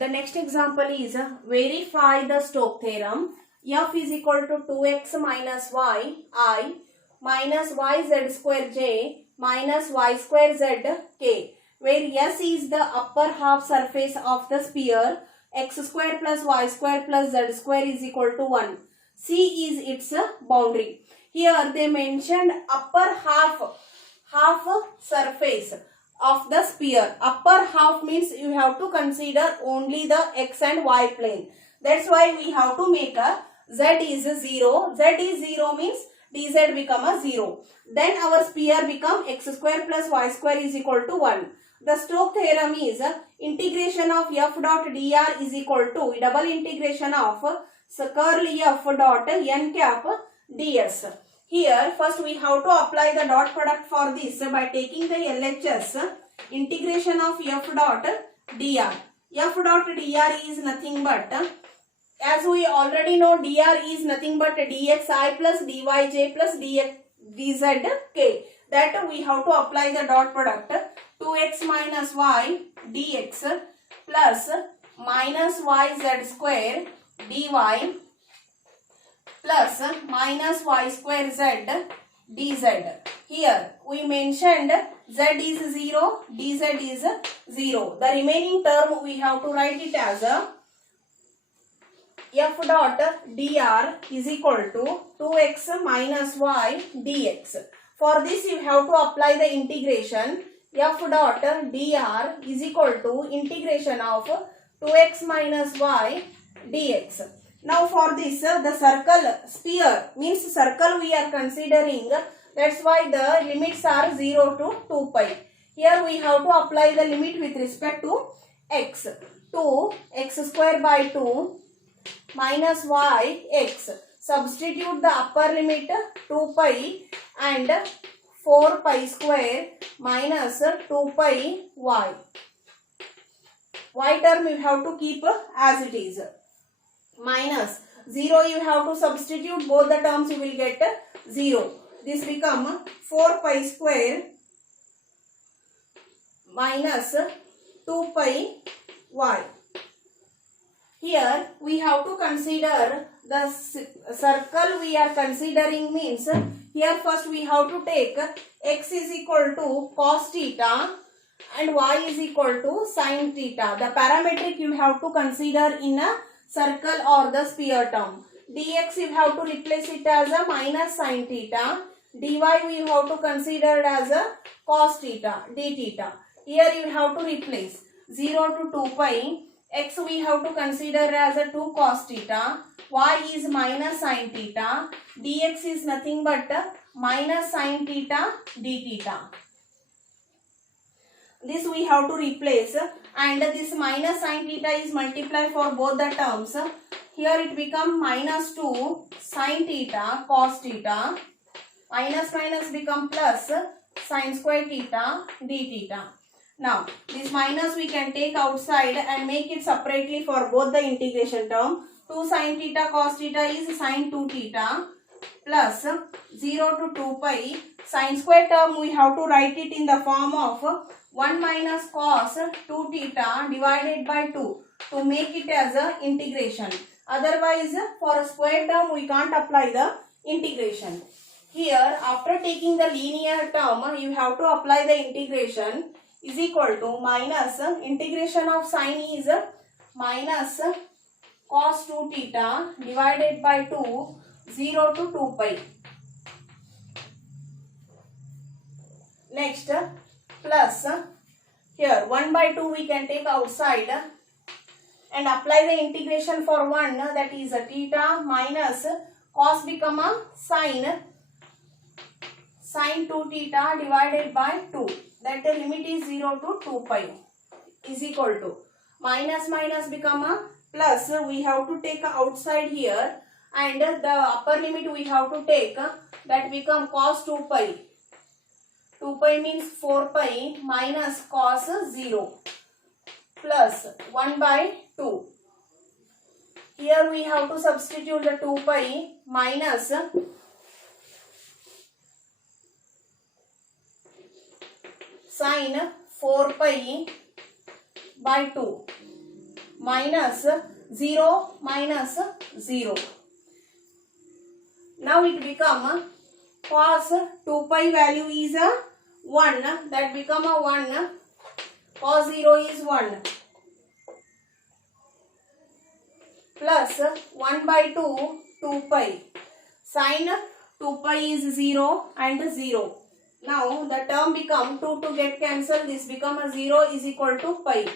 The next example is verify the Stokes theorem. F is equal to 2x minus y I minus yz square j minus y square z k, where S is the upper half surface of the sphere, x square plus y square plus z square is equal to 1. C is its boundary. Here they mentioned upper half surface of the sphere. Upper half means you have to consider only the x and y plane. That's why we have to make a z is 0. Z is 0 means dz become a 0. Then our sphere become x square plus y square is equal to 1. The Stokes theorem is integration of f dot dr is equal to double integration of curl f dot n cap ds. Here first we have to apply the dot product for this by taking the LHS. Integration of f dot dr. F dot dr is nothing but, as we already know, dr is nothing but dxi plus dyj plus dzk. That we have to apply the dot product. 2x minus y dx plus minus yz square dy plus minus y square z dz. Here we mentioned z is 0, dz is 0. The remaining term we have to write it as f dot dr is equal to 2x minus y dx. For this you have to apply the integration. F dot dr is equal to integration of 2x minus y dx. Now for this the circle sphere means circle we are considering. That's why the limits are 0 to 2 pi. Here we have to apply the limit with respect to x. 2 x square by 2 minus y x. Substitute the upper limit 2 pi and 4 pi square minus 2 pi y. Y term you have to keep as it is. Minus 0 you have to substitute both the terms, you will get 0. This become 4 pi square minus 2 pi y. Here we have to consider the circle we are considering means, here first we have to take x is equal to cos theta and y is equal to sin theta. The parametric you have to consider in a circle or the sphere term. Dx you have to replace it as a minus sin theta. Dy we have to consider as a cos theta, d theta. Here you have to replace 0 to 2 pi. X we have to consider as a 2 cos theta. Y is minus sin theta. Dx is nothing but minus sin theta d theta. This we have to replace, and this minus sin theta is multiplied for both the terms. Here it become minus 2 sin theta cos theta. Minus minus become plus sin square theta d theta. Now this minus we can take outside and make it separately for both the integration term. 2 sin theta cos theta is sin 2 theta plus 0 to 2 pi. Sin square term we have to write it in the form of 1 minus cos 2 theta divided by 2 to make it as a integration. Otherwise for a square term we can't apply the integration. Here after taking the linear term you have to apply the integration is equal to minus integration of sin is minus cos 2 theta divided by 2 0 to 2 pi. Next plus here 1 by 2 we can take outside and apply the integration for 1, that is a theta minus cos become a sin 2 theta divided by 2, that the limit is 0 to 2 pi is equal to minus minus become a plus. We have to take outside here and the upper limit we have to take, that become cos 2 pi. 2 pi means 4 pi minus cos 0 plus 1 by 2. Here we have to substitute the 2 pi minus sin 4 pi by 2 minus 0 minus 0. Now it become cos 2 pi value is a 1, that become a 1, cos 0 is 1, plus 1 by 2, 2 pi, sin 2 pi is 0 and 0. Now the term become 2 to get cancelled, this become a 0 is equal to pi.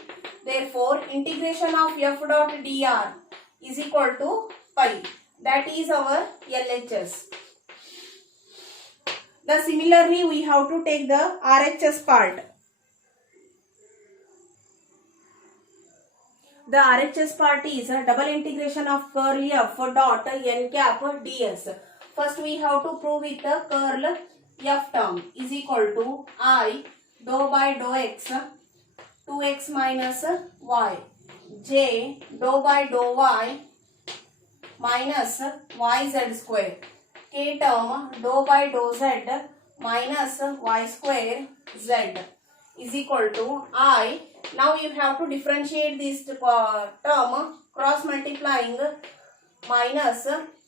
Therefore integration of f dot dr is equal to pi. That is our LHS. The similarly we have to take the RHS part. The RHS part is a double integration of curl f dot n cap ds. First we have to prove with the curl f term is equal to I dou by dou x 2x minus y j dou by dou y minus yz square k term dou by dou z minus y square z is equal to I. Now you have to differentiate this term cross multiplying minus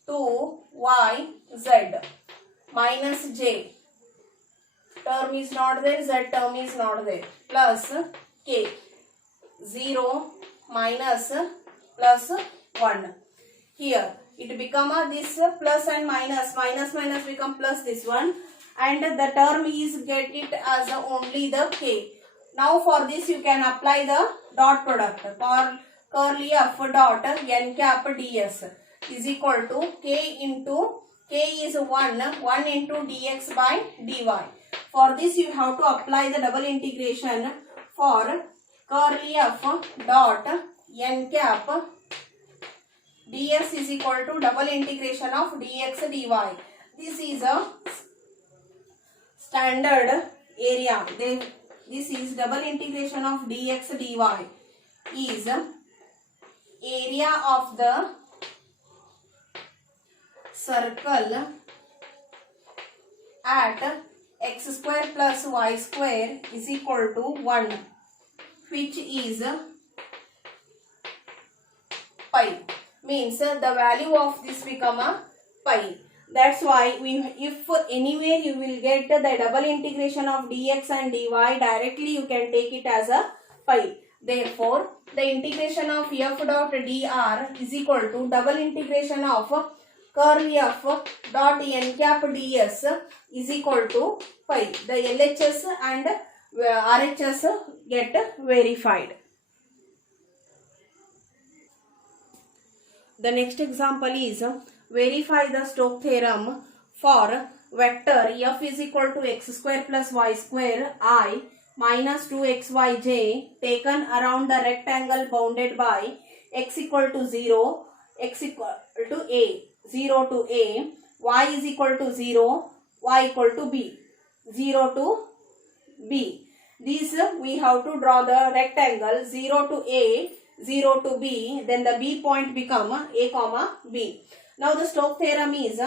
2yz minus j term is not there, z term is not there, plus k 0 minus plus 1. Here it become a this plus and minus become plus this one, and the term is get it as only the k. Now for this you can apply the dot product. For curl f dot n cap ds is equal to k into k is 1 into dx by dy. For this you have to apply the double integration for curl f dot n cap ds is equal to double integration of dx dy. This is a standard area. This is double integration of dx dy is area of the circle at x square plus y square is equal to 1, which is pi. Means the value of this become a pi. That's why if anywhere you will get the double integration of dx and dy, directly you can take it as a pi. Therefore the integration of f dot dr is equal to double integration of curl f dot n cap ds is equal to pi. The LHS and RHS get verified. The next example is verify the Stokes theorem for vector f is equal to x square plus y square I minus 2xyj taken around the rectangle bounded by x equal to 0, x equal to a, 0 to a, y is equal to 0, y equal to b, 0 to b. This we have to draw the rectangle 0 to a, 0 to b, then the b point become a comma b. Now the Stokes theorem is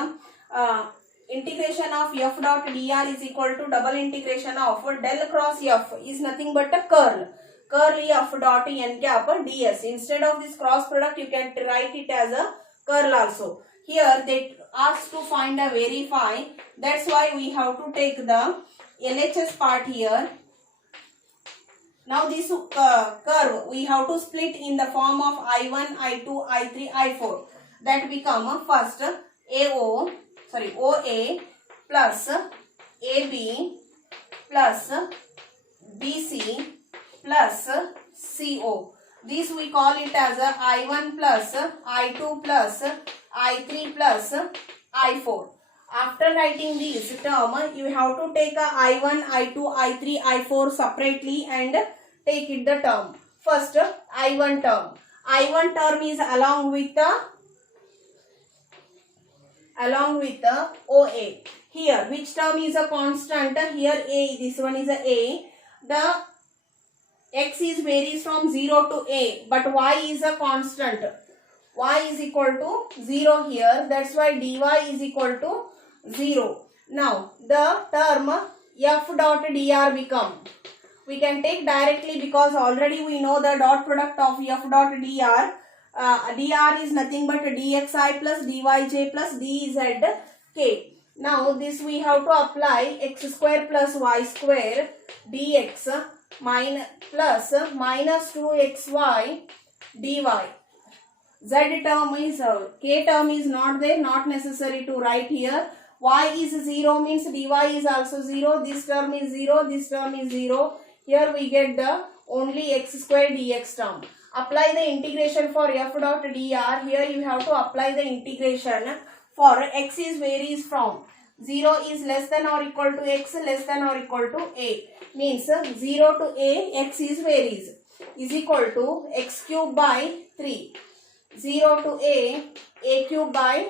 integration of f dot dr is equal to double integration of del cross f is nothing but a curl f dot n cap ds. Instead of this cross product you can write it as a curl also. Here they ask to find a verify, that's why we have to take the LHS part here. Now this curve we have to split in the form of I1, I2, I3, I4. That become first OA plus AB plus BC plus CO. This we call it as a I1 plus I2 plus I3 plus I4. After writing this term, you have to take a I1, I2, I3, I4 separately and take it the term. First I1 term. I1 term is along with the OA. Here which term is a constant? Here A, this one is a. The x is varies from 0 to a, but y is a constant. Y is equal to 0 here. That's why dy is equal to 0. Now the term f dot dr become, we can take directly because already we know the dot product of f dot dr. Dr is nothing but dxi plus dyj plus dzk. Now this we have to apply x square plus y square dx plus minus 2xy dy. Z term is, k term is not there, not necessary to write here. Y is 0 means dy is also 0. This term is 0, this term is 0. Here we get the only x square dx term. Apply the integration for f dot dr. Here you have to apply the integration for x is varies from 0 is less than or equal to x less than or equal to a. Means 0 to a x is varies is equal to x cube by 3. 0 to a cube by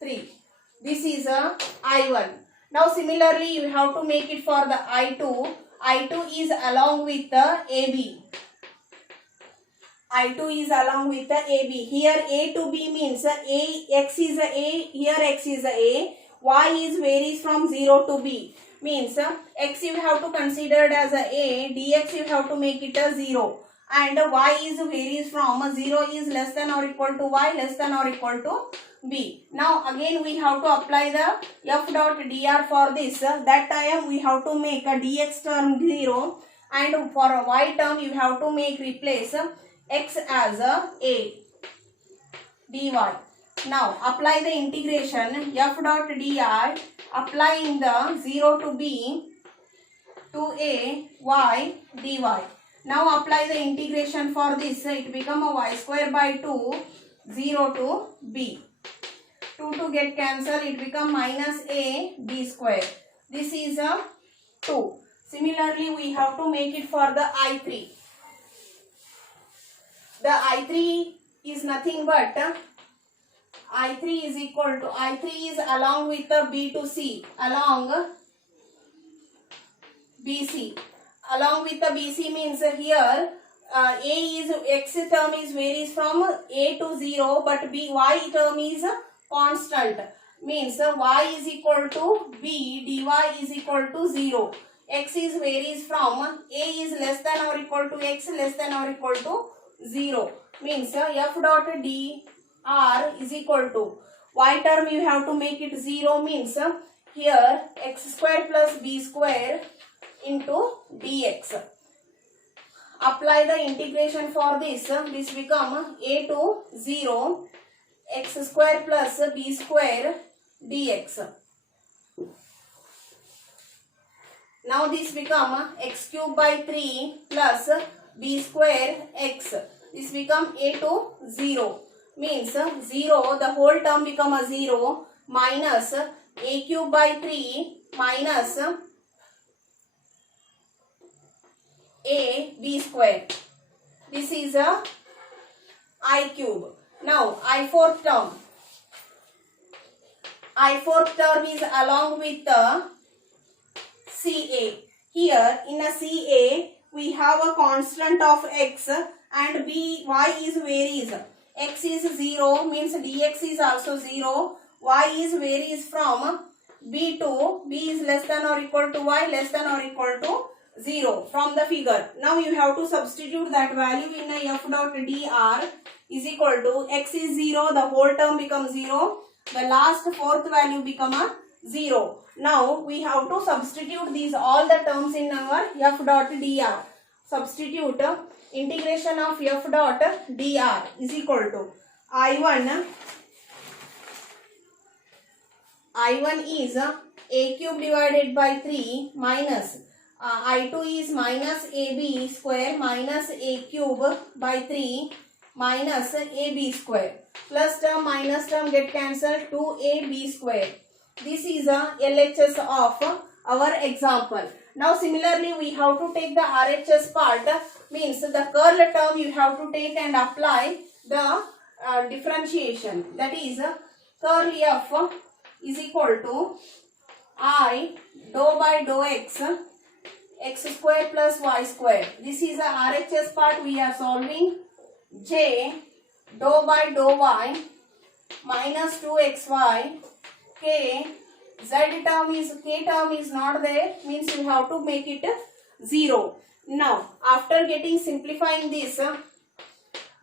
3. This is a I1. Now similarly you have to make it for the I2. I2 is along with the AB. I2 is along with the AB. Here A to B means x is a, here x is a, y is varies from 0 to b. Means x you have to consider as a, dx you have to make it a 0. And y is varies from 0 is less than or equal to y less than or equal to b. Now again we have to apply the f dot dr for this. That time we have to make a dx term 0 and for a y term you have to make replace x as a dy. Now apply the integration f dot dr applying the 0 to b to a y dy. Now apply the integration for this. It become a y square by 2 0 to b. 2 to get cancelled, it become minus a b square. This is a 2. Similarly we have to make it for the I3. The I3 is nothing but I3 is equal to, I3 is along with the B to C, along BC. Along with the BC means here A is, X term is varies from A to 0 but Y term is constant. Means Y is equal to B, dy is equal to 0. X is varies from A is less than or equal to X less than or equal to 0. Means f dot dr is equal to y term you have to make it 0 means here x square plus b square into dx. Apply the integration for this. This become a to 0 x square plus b square dx. Now this become x cube by 3 plus b square x. This become a to 0. Means 0, the whole term become a 0 minus a cube by 3 minus a b square. This is a I cube. Now I fourth term. I fourth term is along with the CA. Here in a CA we have a constant of x and y is varies. X is 0 means dx is also 0. Y is varies from b to b is less than or equal to y less than or equal to 0 from the figure. Now you have to substitute that value in a f dot dr is equal to x is 0, the whole term becomes 0. The last fourth value become a 0. Now we have to substitute these all the terms in our f dot dr. Substitute integration of f dot dr is equal to I1 is a cube divided by 3 minus I2 is minus ab square minus a cube by 3 minus ab square. Plus term minus term get cancelled, 2ab square. This is a LHS of our example. Now similarly we have to take the RHS part, means the curl term you have to take and apply the differentiation. That is curl f is equal to I dou by dou x square plus y square. This is the RHS part we are solving. J dou by dou y minus 2xy k. Z term is, k term is not there, means you have to make it 0. Now, after getting simplifying this,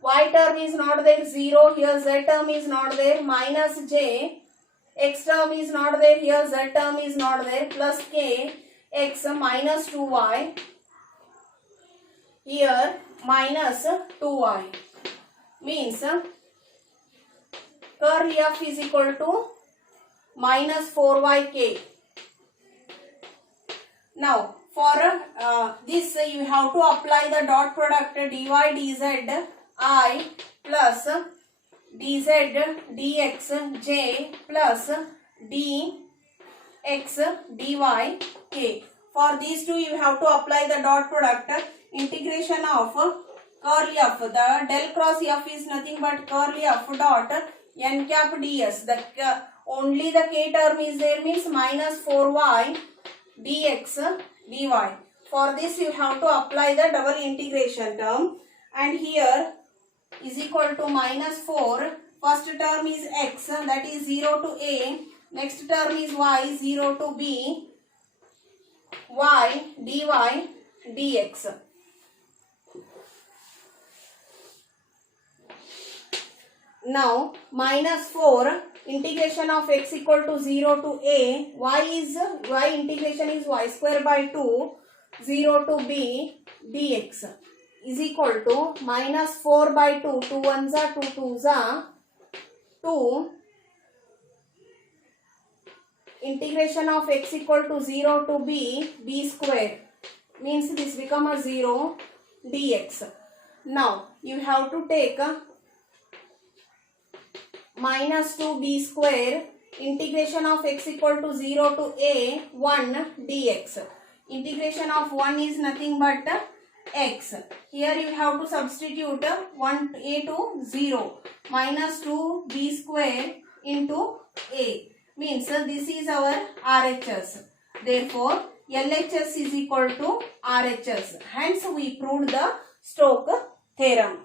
y term is not there, 0, here z term is not there, minus j, x term is not there, here z term is not there, plus k, x minus 2y, here minus 2y, means curl f is equal to minus 4yk. Now, for this you have to apply the dot product dy dz I plus dz dx j plus dx dy k. For these two you have to apply the dot product. Integration of curl f, the del cross f is nothing but curl f dot n cap ds. The only the k term is there, means minus 4y dx dy. For this you have to apply the double integration term, and here is equal to minus 4. First term is x, that is 0 to a. Next term is y, 0 to b, y dy dx. Now minus 4 integration of x equal to 0 to a, y integration is y square by 2, 0 to b dx is equal to minus 4 by 2, 2 ones are 2 twos are 2, integration of x equal to 0 to b square, means this become a 0 dx. Now you have to take minus 2b square, integration of x equal to 0 to a 1 dx. Integration of 1 is nothing but x. Here you have to substitute 1 a to 0, minus 2b square into a, means this is our RHS. Therefore LHS is equal to RHS. Hence we proved the Stokes theorem.